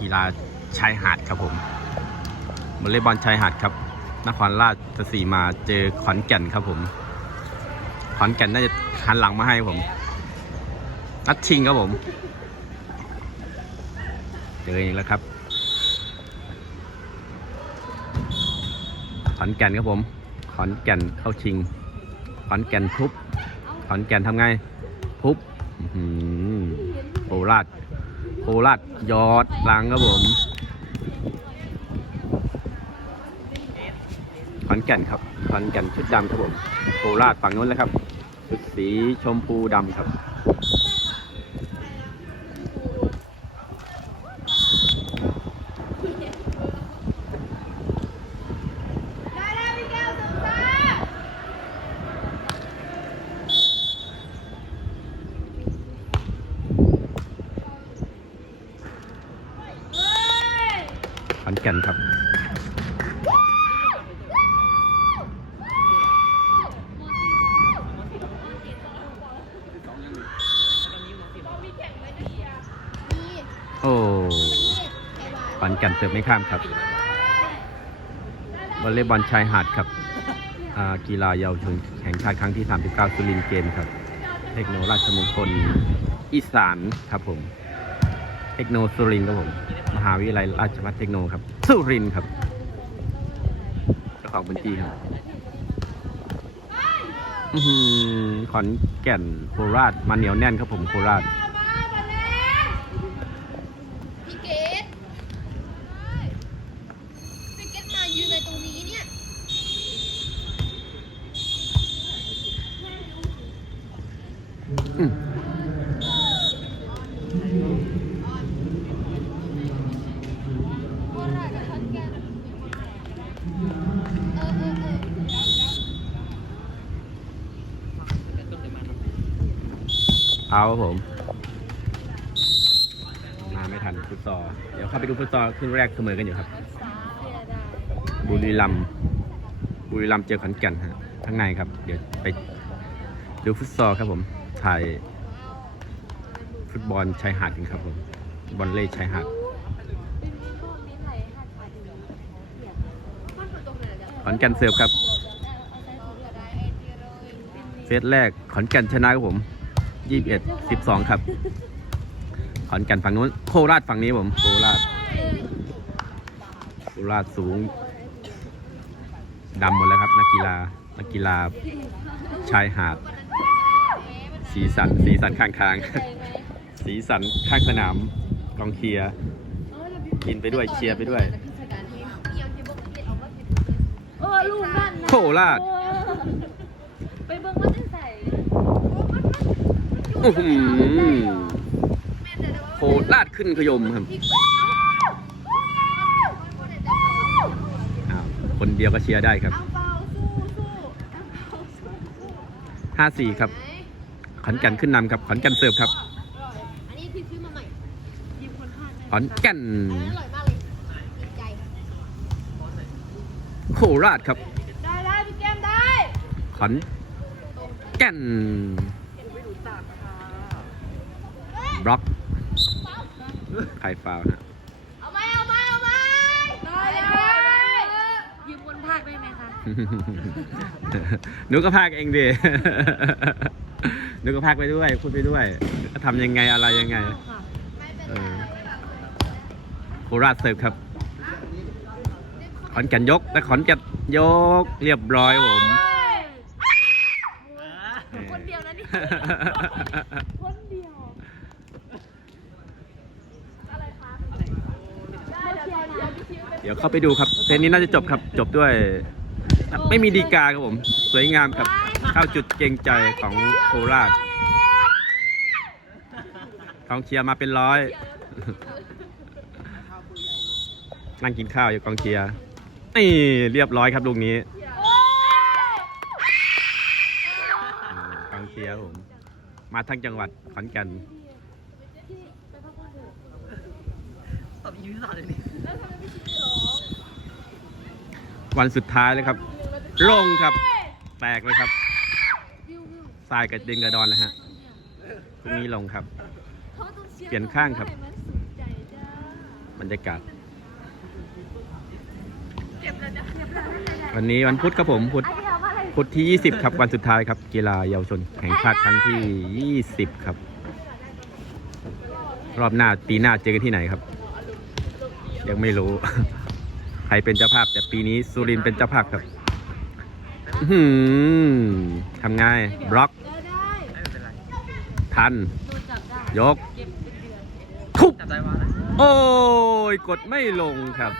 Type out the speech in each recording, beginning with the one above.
กีฬาชายหาดครับผมวอลเลย์บอลชายหาดครับ นครราชสีมาเจอขอนแก่นครับผมขอนแก่นน่าจะหันหลังมาให้ผม นัดชิงครับผมเจออีกแล้วครับขอนแก่นครับผมขอนแก่นเข้าชิงขอนแก่นทุบขอนแก่นทำไงทุบอื้อราช โคราชยอดหลังครับผม ขอนแก่นครับ ขอนแก่นชุดดำครับผม โคราชฝั่งนู้นเลยครับ ชุดสีชมพูดำครับ ได้ได้พี่แก้วสุดตา ขอนแก่นครับ โอ้ขอนก่นเสิร์ฟไม่ข้ามครับวอลเลย์บอลชายหาดครับกีฬาเยาวชนแห่งชาติครั้งที่ 39 สุรินทร์เกมครับ เทคโนราชมงคลอีสานครับผม เทคโนสุรินครับผม มหาวิทยาลัยราชภัฏเทคโนครับ สุรินครับเจ้าของบัญชีครับขอนแก่นโคราชมาเหนียวแน่นครับผมโคราช พี่เกดพี่เกดมายืนในตรงนี้เนี่ย อืม โคราชกับขอนแก่นเออเออเอ อเอาครับผม มาไม่ทันฟุตซอลเดี๋ยวเข้าไปดูฟุตซอลครึ่งแรกเสมอกันอยู่ครับ บุรีรัมย์บุรีรัมย์เจอขอนแก่นฮะข้างในครับ เดี๋ยวไปดูฟุตซอลครับผม ถ่าย ฟุตบอลชายหาดกันครับผมบอลเล่ชายหาดขอนแก่นเสิร์ฟครับเซตแรกขอนแก่นชนะครับผม 21 12ครับ ขอนแก่นฝั่งนู้น โคราชฝั่งนี้ผม โคราช โคราชสูงดำหมดแล้วครับ นักกีฬา นักกีฬาชายหาด สีสัน สีสันข้างทาง สีสันข้างสนาม กองเชียร์กินไปด้วยเชียร์ไปด้วยเออลูกนั่นนะโคราชเออไปเบิ่งว่าจะใส่อื้อหือ โคราชขึ้นขยมครับอ้าวคนเดียวก็เชียร์ได้ครับเอาเปล่าสู้สู้เอาเปล่าสู้สู้5-4ครับขอนแก่นขึ้นนำครับขอนแก่นเสิร์ฟครับอันนี้พี่ซื้อมาใหม่ยิมคนพลาดได้ขอนแก่นอันนั้นอร่อยมากเลยติดใจโคราชครับ ได้ได้พี่แก้มได้ขอนแก่น บล็อกใครฟาวล์ฮะเอาไหมเอาไหมเอาไหมได้ได้ยิมคนพลาดได้ไหมคะหนูก็พากเองดิหนูก็พากไปด้วยพูดไปด้วยทำยังไงอะไรยังไงโคราชเสิร์ฟครับขอนแก่นยกและขอนแก่นยกเรียบร้อยผมคนเดียวนะนี่คนเดียวอะไรคะได้เดี๋ยวนะ เดี๋ยวเข้าไปดูครับเซตนี้น่าจะจบครับจบด้วย ไม่มีดีกาครับผม สวยงามครับเข้าจุดเกรงใจของโคราชกองเชียร์มาเป็นร้อยนั่งกินข้าวอยู่กองเชียร์นี่เรียบร้อยครับลูกนี้กองเชียร์ผม มาทั้งจังหวัดขอนแก่น วันสุดท้ายเลยครับ ลงครับ แตกเลยครับทรายกับดินกระดอนนะฮะพรุ่งนี้ลงครับ เปลี่ยนข้างครับ บรรยากาศ วันนี้วันพุธครับผมพุธพุธที่ 20 ครับ วันสุดท้ายครับ กีฬาเยาวชนแห่งชาติครั้งที่ 20 ครับ รอบหน้าปีหน้าเจอกันที่ไหนครับ ยังไม่รู้ ใครเป็นเจ้าภาพ แต่ปีนี้สุรินทร์เป็นเจ้าภาพครับหือทำง่ายบล็อก ทันโยก ทุบโอ้ย กดไม่ลงครับ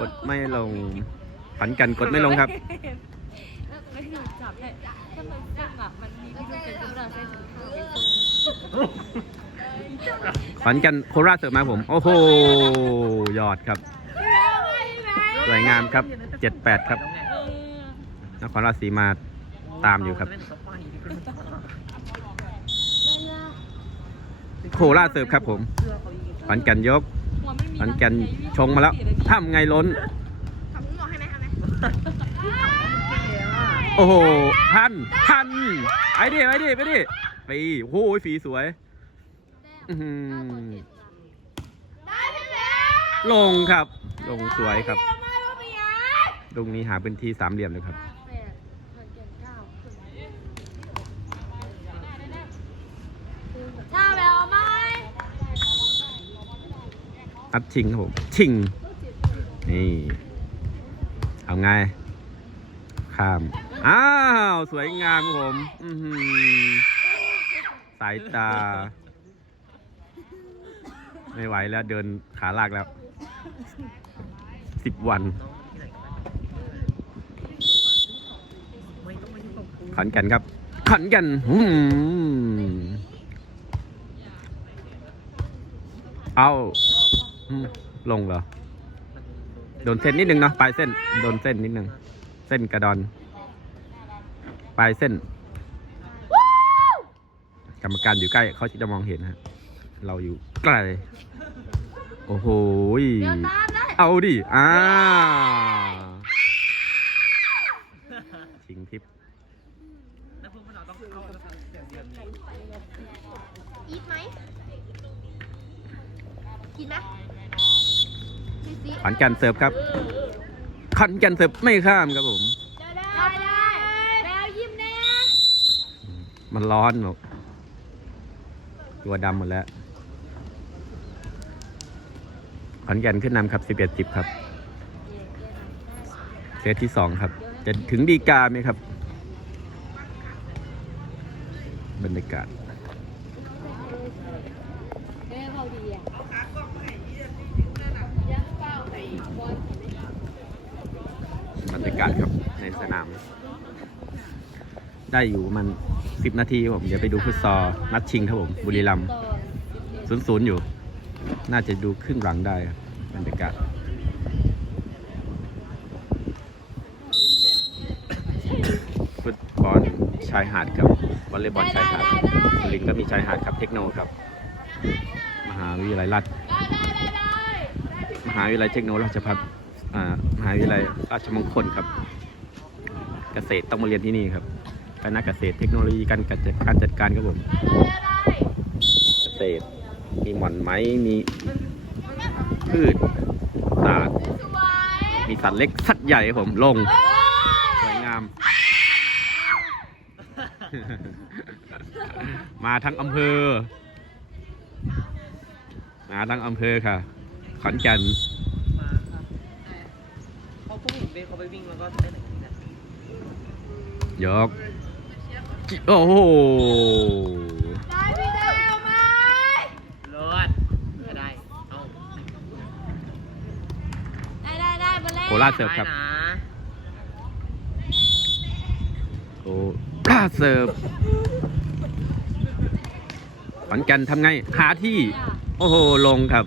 กดไม่ลงผันกันกดไม่ลงครับฝันกันโคราชเสิร์ฟมาผม โอ้โห ยอดครับ สวยงามครับ78ครับนครราชสีมาตามอยู่ครับโคราชเสิร์ฟครับผมฝันกันยกหัวไม่นกันชงมาแล้วทำไงล้นโอ้โหทันทันไอ้ดิไอ้ดิไปดิปีโอ้โหฝีสวยลงครับ ลงสวยครับ ตรงนี้หาพื้นที่สามเหลี่ยมเลยครับแปดพันเจ็ดเก้าเจ้าแล้วไหมนัดชิงครับผมชิง นี่เอาไง ข้าม อ้าว สวยงามครับผมอือหือสายตา ไม่ไหวแล้วเดินขาลากแล้วสิบวัน ไม่ต้อง ขันกันครับขันกันอืมเอาลงเหรอ โดนเส้นนิดนึงเนาะปลายเส้น โดนเส้นนิดนึง เส้นกระดอน ปลายเส้น กรรมการอยู่ใกล้เขาจะมองเห็นฮะ เราอยู่ไกลโอ้โห เอาดิ อ่าชิงทิพย์ พวกมันต้องเข้าแล้วครับเสียงเดียวนี้อีทไหม กินไหมพี่ซีขอนแกันเสิร์ฟครับขอนแกันเสิร์ฟไม่ข้ามครับผม ได้ได้แล้วยิ้มแน่มันร้อนหรอกตัวดำหมดแล้วขอนแก่นขึ้นนำครับ 11 10 ครับ เซตที่ 2 ครับ จะถึงดีกาไหมครับ บรรยากาศบรรยากาศครับในสนาม ได้อยู่มัน10นาทีผมเดี๋ยวไปดูฟุตซอลนัดชิงครับผมบุรีรัมย์ศูนย์ศูนย์อยู่ น่าจะดูครึ่งหลังได้บรรยากาศฟุตบอลชายหาดกับ วอลเลย์บอลชายหาดสุรินทร์ก็มีชายหาดครับเทคโนครับ มหาวิทยาลัยรัฐมหาวิทยาลัยเทคโนราชภัฏอ่ามหาวิทยาลัยราชมงคลครับ เกษตรต้องมาเรียนที่นี่ครับคณะเกษตรเทคโนโลยีการจัดการจัดการครับผมเกษตรมีหม่อนไหมมีพืชศาสตร์มีสัตว์เล็กสัตว์ใหญ่ครับผมลง มาทั้งอำเภอ มาทั้งอำเภอค่ะ ขอนแก่นมาครับเขาพวกหญิงเป็นเขาไปวิ่งแล้วก็ได้ไหนที่ไหนยก โอ้โหได้พี่ได้เอาไหมเลิศไม่ได้ เอาได้ได้ได้มาแล้วโคราชเสิร์ฟครับได้นะโอ้ปลา เสิร์ฟขอนแก่นทำไง หาที่ โอ้โห ลงครับ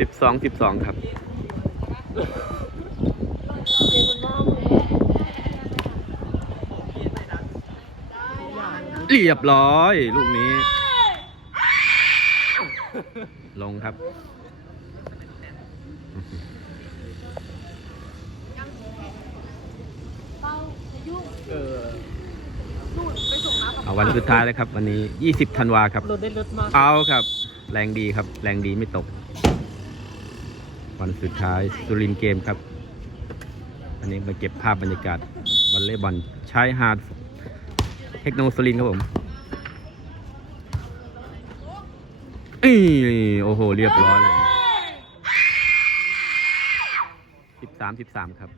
สิบสองสิบสองครับ เรียบร้อย ลูกนี้ ลงครับ เป้าจะยุ่ง เออ นู่นไปส่ง เอา วันสุดท้ายแล้วครับ วันนี้ 20ธันวาครับรถได้รถมากเอาครับ แรงดีครับ แรงดีไม่ตก วันสุดท้ายสุรินทร์เกมครับ อันนี้มาเก็บภาพบรรยากาศวอลเลย์บอลชายหาดเทคโนสุรินทร์ครับผมอีโอ้โห เรียบร้อยเลยสิบสามสิบสามครับ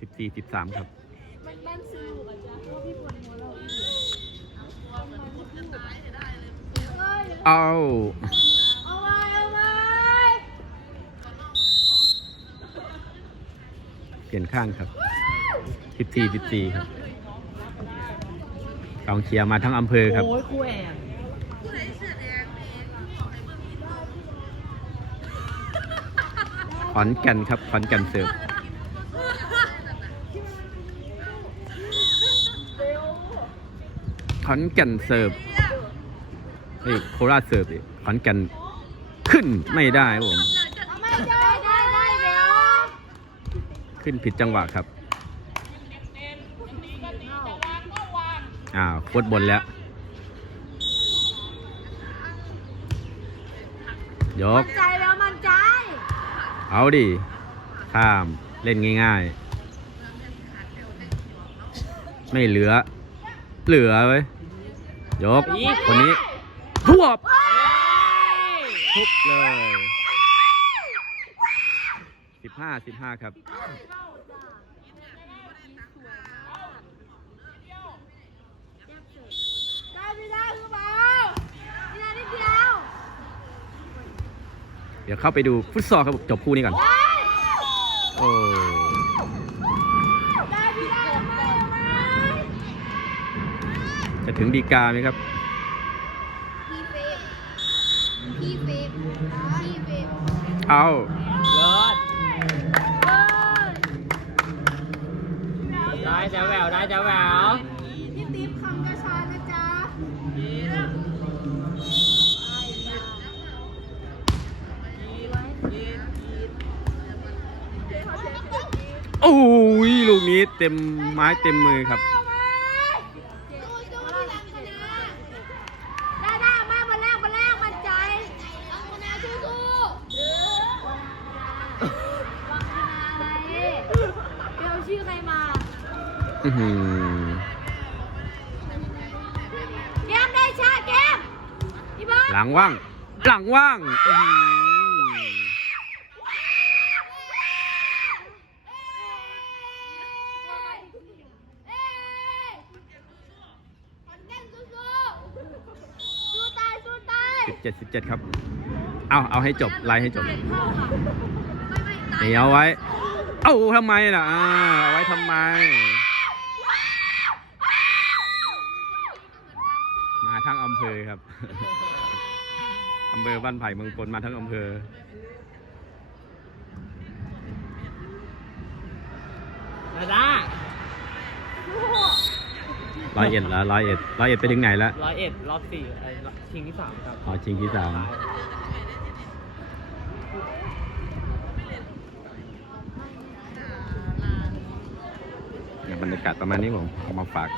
สิบสี่สิบสามครับ มันมันสนุกอะจ๊ะเพราะพี่ปวดหัวเราอีกเอาเอาไว้เอาไว้เปลี่ยนข้างครับสิบสี่สิบสี่ครับกองเชียร์มาทั้งอำเภอครับ โอ้ยครูแอนขอนแก่นครับขอนแก่นเสิร์ฟ ขอนแก่นเสิร์ฟเฮ้ยโคราชเสิร์ฟดิขอนแก่นขึ้นไม่ได้ครับผม ไม่ได้ได้ได้เดี๋ยวขึ้นผิดจังหวะครับ อ้าวโคตรบนแล้ว ยก ใจแล้วมันใจ เอาดิ ข้าม เล่นง่ายๆ ไม่เหลือ เหลือเว้ยยกคนนี้ทวบทุบเลยสิบห้าสิบห้าครับได้ไม่ได้คือเปล่าไม่ได้นิดเดียวเดี๋ยวเข้าไปดูฟุตซอลครับจบคู่นี้ก่อนโอ้ ได้ไม่ได้เอาไม่เอาไม่ จะถึงดีกาไหมครับ พี่เฟมพี่เฟมพี่เฟมเอาเลิศได้จ้าแหววได้จ้าแหววพี่ติ๊บคำกระชานะจ๊ะโอ้ยลูกนี้เต็มไม้เต็มมือครับ สู้สู้ที่หลังชนะได้ได้มามาแรกมาแรกมันใจเอาชนะสู้สู้วังชนะอะไรเดี๋ยวชื่อใครมา อื้อหือเกมได้ชาเกมพี่บอลหลังว่าง หลังว่างอื้อหือเอ้ยขอนแก่นสู้ๆสู้ตายสู้ตายสิบเจ็ดสิบเจ็ดครับ เอาเอาให้จบไล่ให้จบ เข้าค่ะไม่ไม่ตาย เหนียวไว้ เอ้าทำไมล่ะอ่าเอาไว้ทำไม มาทั้งอำเภอครับอำเภอบ้านไผ่เมืองพลมาทั้งอำเภอ ดาด้าร้อยเอ็ดแล้วร้อยเอ็ดร้อยเอ็ดไปถึงไหนแล้ว ร้อยเอ็ดรอบสี่ไอ้ชิงที่สามครับ อ๋อชิงที่สาม บรรยากาศประมาณนี้ผมเอามาฝาก